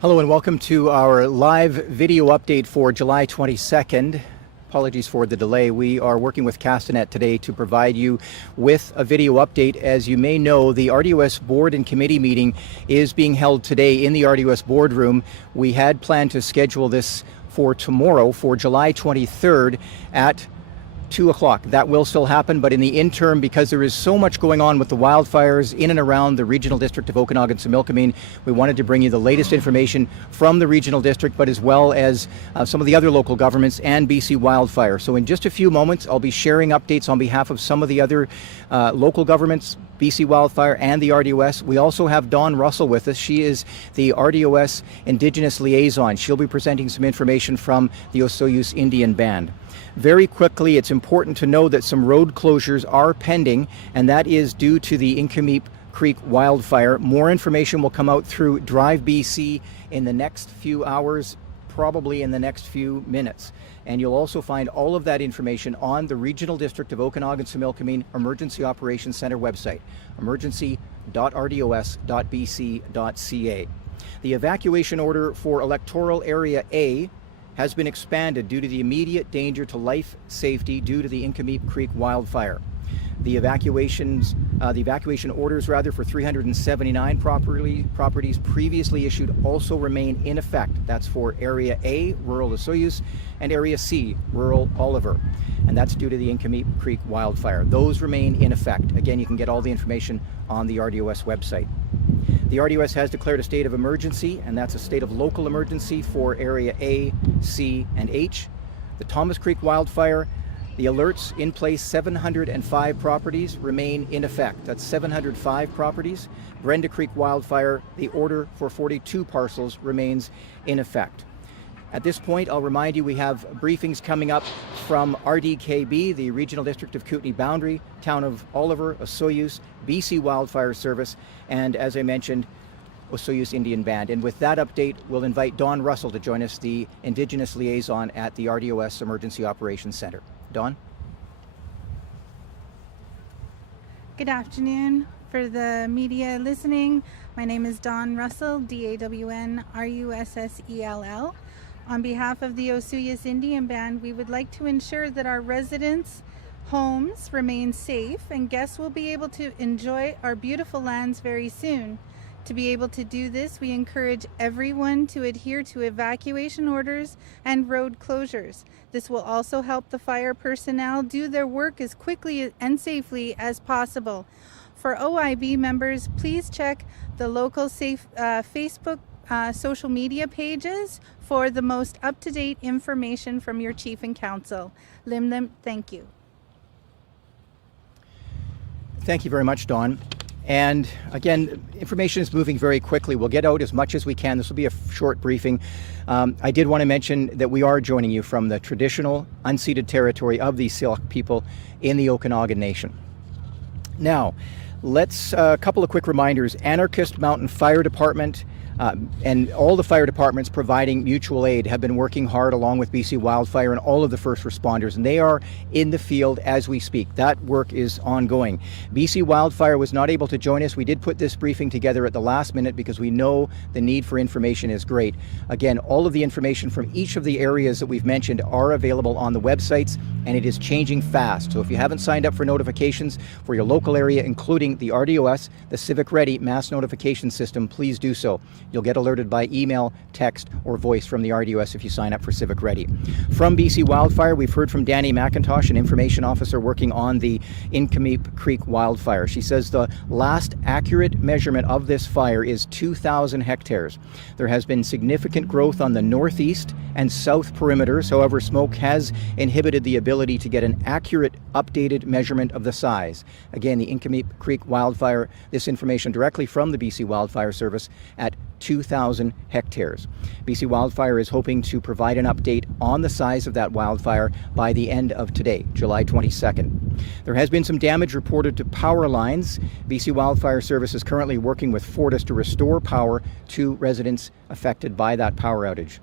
Hello and welcome to our live video update for July 22nd. Apologies for the delay. We are working with Castanet today to provide you with a video update. As you may know, the RDOS board and committee meeting is being held today in the RDOS boardroom. We had planned to schedule this for tomorrow, for July 23rd at 2 o'clock. That will still happen, but in the interim, because there is so much going on with the wildfires in and around the regional district of Okanagan Similkameen, we wanted to bring you the latest information from the regional district, but as well as some of the other local governments and BC Wildfire. So in just a few moments, I'll be sharing updates on behalf of some of the other local governments, BC Wildfire and the RDOS. We also have Dawn Russell with us. She is the RDOS Indigenous liaison. She'll be presenting some information from the Osoyoos Indian Band. Very quickly, it's important to know that some road closures are pending, and that is due to the Nk'Mip Creek wildfire. More information will come out through Drive BC in the next few hours, probably in the next few minutes. And you'll also find all of that information on the Regional District of Okanagan Similkameen Emergency Operations Center website, emergency.rdos.bc.ca. The evacuation order for Electoral Area A has been expanded due to the immediate danger to life safety due to the Nk'Mip Creek wildfire. The evacuation orders for 379 properties previously issued also remain in effect. That's for Area A, rural Osoyoos, and Area C, rural Oliver. And that's due to the Nk'Mip Creek wildfire. Those remain in effect. Again, you can get all the information on the RDOS website. The RDOS has declared a state of emergency, and that's a state of local emergency for Area A, C, and H. The Thomas Creek wildfire, the alerts in place, 705 properties remain in effect. That's 705 properties. Brenda Creek wildfire, the order for 42 parcels remains in effect. At this point, I'll remind you we have briefings coming up from RDKB, the Regional District of Kootenay Boundary, Town of Oliver, Osoyoos, BC Wildfire Service, and as I mentioned, Osoyoos Indian Band. And with that update, we'll invite Dawn Russell to join us, the Indigenous liaison at the RDOS Emergency Operations Center. Dawn? Good afternoon. For the media listening, my name is Dawn Russell, DAWN-RUSSELL. On behalf of the Osoyoos Indian Band, we would like to ensure that our residents' homes remain safe and guests will be able to enjoy our beautiful lands very soon. To be able to do this, we encourage everyone to adhere to evacuation orders and road closures. This will also help the fire personnel do their work as quickly and safely as possible. For OIB members, please check the local Facebook social media pages for the most up-to-date information from your chief and council. Lim, thank you. Thank you very much, Dawn. And again, information is moving very quickly. We'll get out as much as we can. This will be a short briefing. I did want to mention that we are joining you from the traditional unceded territory of the Syilx people in the Okanagan Nation. Now, let's a couple of quick reminders. Anarchist Mountain Fire Department and all the fire departments providing mutual aid have been working hard along with BC Wildfire and all of the first responders, and they are in the field as we speak. That work is ongoing. BC Wildfire was not able to join us. We did put this briefing together at the last minute because we know the need for information is great. Again, all of the information from each of the areas that we've mentioned are available on the websites, and it is changing fast. So if you haven't signed up for notifications for your local area, including the RDOS, the Civic Ready mass notification system, please do so. You'll get alerted by email, text, or voice from the RDOS if you sign up for Civic Ready. From BC Wildfire, we've heard from Danny McIntosh, an information officer working on the Nk'Mip Creek wildfire. She says the last accurate measurement of this fire is 2,000 hectares. There has been significant growth on the northeast and south perimeters. However, smoke has inhibited the ability to get an accurate, updated measurement of the size. Again, the Nk'Mip Creek wildfire, this information directly from the BC Wildfire Service at 2,000 hectares. BC Wildfire is hoping to provide an update on the size of that wildfire by the end of today, July 22nd. There has been some damage reported to power lines. BC Wildfire Service is currently working with Fortis to restore power to residents affected by that power outage.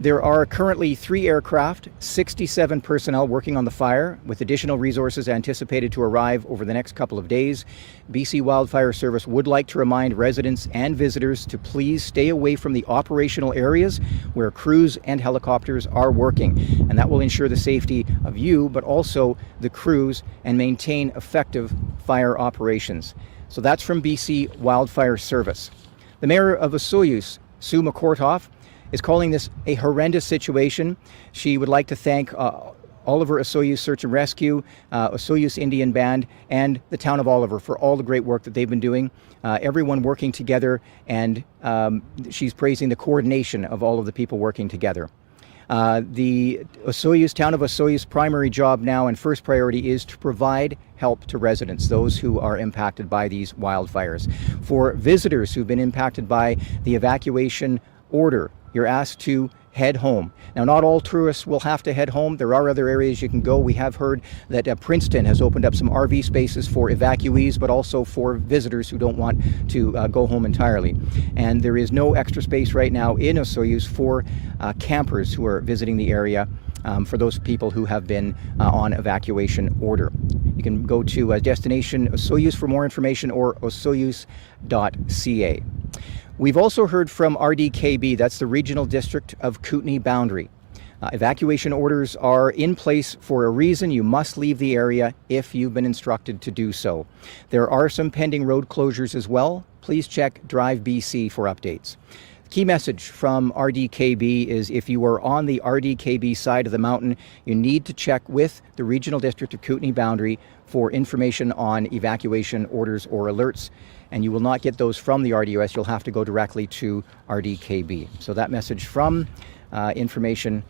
There are currently 3 aircraft, 67 personnel working on the fire, with additional resources anticipated to arrive over the next couple of days. BC Wildfire Service would like to remind residents and visitors to please stay away from the operational areas where crews and helicopters are working, and that will ensure the safety of you, but also the crews, and maintain effective fire operations. So that's from BC Wildfire Service. The Mayor of Osoyoos, Sue McCourtough, is calling this a horrendous situation. She would like to thank Oliver Osoyoos Search and Rescue, Osoyoos Indian Band, and the town of Oliver for all the great work that they've been doing. Everyone working together, and she's praising the coordination of all of the people working together. The town of Osoyoos' primary job now and first priority is to provide help to residents, those who are impacted by these wildfires. For visitors who've been impacted by the evacuation order, you're asked to head home. Now, not all tourists will have to head home. There are other areas you can go. We have heard that Princeton has opened up some RV spaces for evacuees, but also for visitors who don't want to go home entirely. And there is no extra space right now in Osoyoos for campers who are visiting the area, for those people who have been on evacuation order. You can go to destination Osoyoos for more information, or osoyoos.ca. We've also heard from RDKB, that's the Regional District of Kootenay Boundary. Evacuation orders are in place for a reason. You must leave the area if you've been instructed to do so. There are some pending road closures as well. Please check Drive BC for updates. The key message from RDKB is if you are on the RDKB side of the mountain, you need to check with the Regional District of Kootenay Boundary for information on evacuation orders or alerts. And you will not get those from the RDOS. You'll have to go directly to RDKB. So that message from the information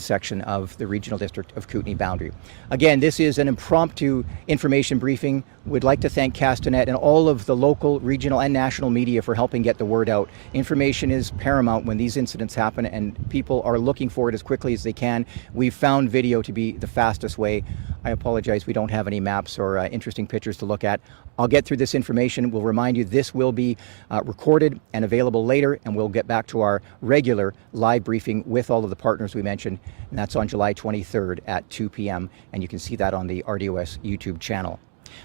section of the Regional District of Kootenay Boundary. Again, this is an impromptu information briefing. We'd like to thank Castanet and all of the local, regional, and national media for helping get the word out. Information is paramount when these incidents happen, and people are looking for it as quickly as they can. We've found video to be the fastest way. I apologize, we don't have any maps or interesting pictures to look at. I'll get through this information. We'll remind you this will be recorded and available later, and we'll get back to our regular live briefing with all of the partners we mentioned, and that's on July 23rd at 2 p.m., and you can see that on the RDOS YouTube channel.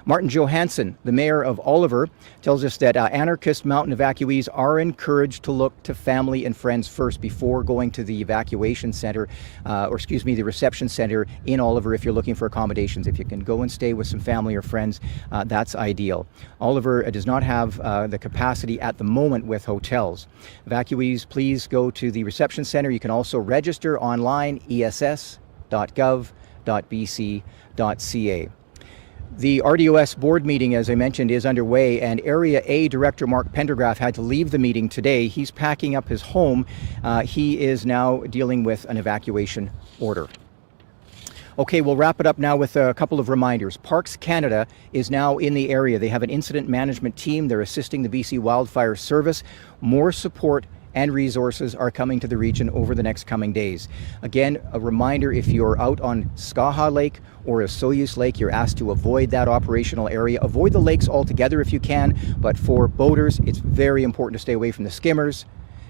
Martin Johansson, the mayor of Oliver, tells us that anarchist mountain evacuees are encouraged to look to family and friends first before going to the evacuation center, the reception center in Oliver if you're looking for accommodations. If you can go and stay with some family or friends, that's ideal. Oliver does not have the capacity at the moment with hotels. Evacuees, please go to the reception center. You can also register online, ess.gov.bc.ca. The RDOS board meeting, as I mentioned, is underway, and Area A Director Mark Pendergraft had to leave the meeting today. He's packing up his home. He is now dealing with an evacuation order. Okay, we'll wrap it up now with a couple of reminders. Parks Canada is now in the area. They have an incident management team. They're assisting the BC Wildfire Service. More support and resources are coming to the region over the next coming days. Again, a reminder, if you're out on Skaha Lake or Osoyoos Lake, you're asked to avoid that operational area. Avoid the lakes altogether if you can, but for boaters, it's very important to stay away from the skimmers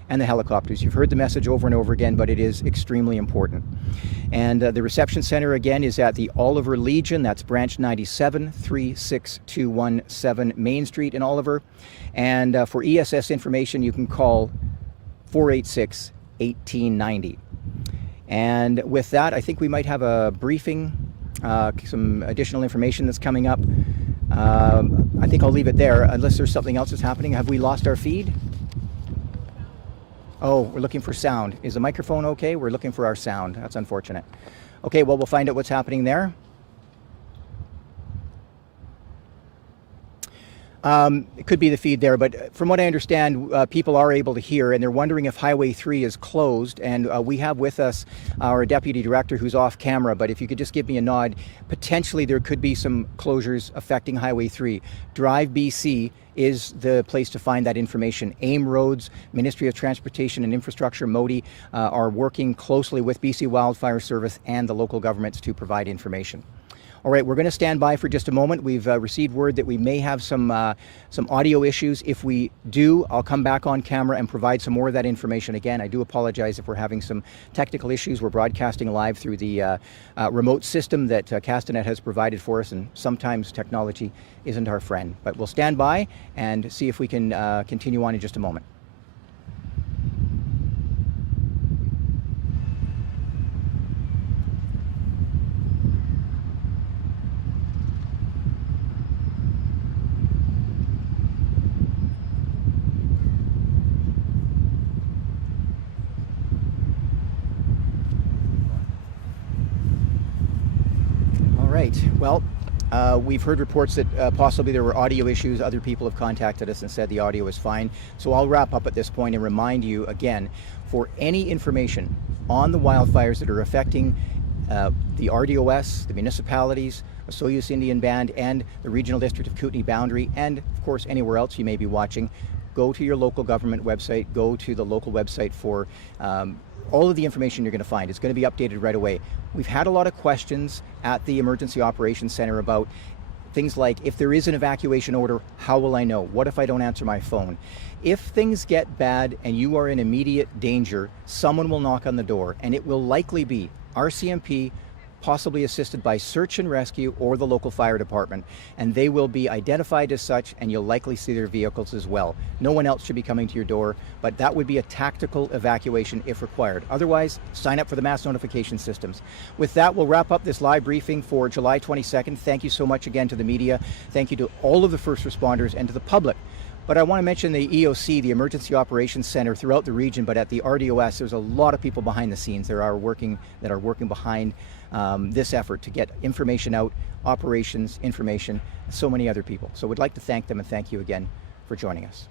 and the helicopters. You've heard the message over and over again, but it is extremely important. And the reception center, again, is at the Oliver Legion. That's branch 97, 36217 Main Street in Oliver. And for ESS information, you can call 486-1890. And with that, I think we might have a briefing, some additional information that's coming up. I think I'll leave it there, unless there's something else that's happening. Have we lost our feed? Oh, we're looking for sound. Is the microphone okay? We're looking for our sound. That's unfortunate. Okay, well, we'll find out what's happening there. It could be the feed there, but from what I understand, people are able to hear, and they're wondering if Highway 3 is closed. And we have with us our deputy director who's off camera, but if you could just give me a nod, potentially there could be some closures affecting Highway 3. Drive BC is the place to find that information. AIM Roads, Ministry of Transportation and Infrastructure, MODI, are working closely with BC Wildfire Service and the local governments to provide information. All right, we're going to stand by for just a moment. We've received word that we may have some audio issues. If we do, I'll come back on camera and provide some more of that information. Again, I do apologize if we're having some technical issues. We're broadcasting live through the remote system that Castanet has provided for us, and sometimes technology isn't our friend. But we'll stand by and see if we can continue on in just a moment. Right. Well, we've heard reports that possibly there were audio issues. Other people have contacted us and said the audio is fine. So I'll wrap up at this point and remind you again, for any information on the wildfires that are affecting the RDOS, the municipalities, Osoyoos Indian Band, and the Regional District of Kootenay Boundary, and of course anywhere else you may be watching, go to your local government website, go to the local website for all of the information you're going to find. It's going to be updated right away. We've had a lot of questions at the Emergency Operations Center about things like, if there is an evacuation order, how will I know? What if I don't answer my phone? If things get bad and you are in immediate danger, someone will knock on the door, and it will likely be RCMP, possibly assisted by search and rescue or the local fire department, and they will be identified as such, and you'll likely see their vehicles as well. No one else should be coming to your door, but that would be a tactical evacuation if required. Otherwise, sign up for the mass notification systems. With that, we'll wrap up this live briefing for July 22nd. Thank you so much again to the media. Thank you to all of the first responders and to the public. But I want to mention the EOC, the Emergency Operations Center, throughout the region, but at the RDOS, there's a lot of people behind the scenes that are working behind this effort to get information out, operations, information, so many other people. So we'd like to thank them and thank you again for joining us.